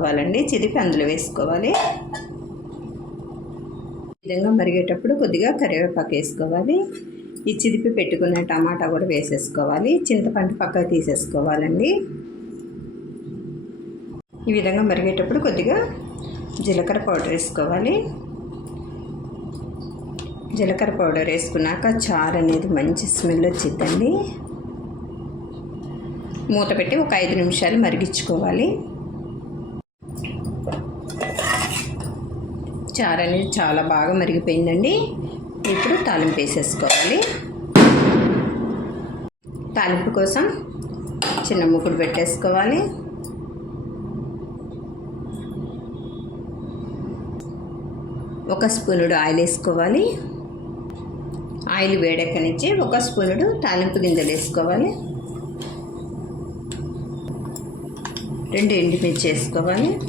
వేసుకోవాలండి. చిదిపి అందులో వేసుకోవాలి. ఈ విధంగా మరిగేటప్పుడు కొద్దిగా కరివేపాకు వేసుకోవాలి. ఈ చిదిపి పెట్టుకున్న టమాటా కూడా వేసేసుకోవాలి. చింతపండు పక్కకు తీసేసుకోవాలండి. ఈ విధంగా మరిగేటప్పుడు కొద్దిగా జీలకర్ర పౌడర్ వేసుకోవాలి. జీలకర్ర పౌడర్ వేసుకున్నాక చారు అనేది మంచి స్మెల్ వచ్చిద్దండి. మూత పెట్టి ఒక ఐదు నిమిషాలు మరిగించుకోవాలి. చారు అనేది చాలా బాగా మరిగిపోయిందండి. ఇప్పుడు తాలింపు వేసేసుకోవాలి. తాలింపు కోసం చిన్న ముక్కుడు పెట్టేసుకోవాలి. ఒక స్పూనుడు ఆయిల్ వేసుకోవాలి. ఆయిల్ వేడెక్కనిచ్చి ఒక స్పూనుడు తాలింపు గింజలు వేసుకోవాలి. రెండు ఎండుమిర్చి వేసుకోవాలి.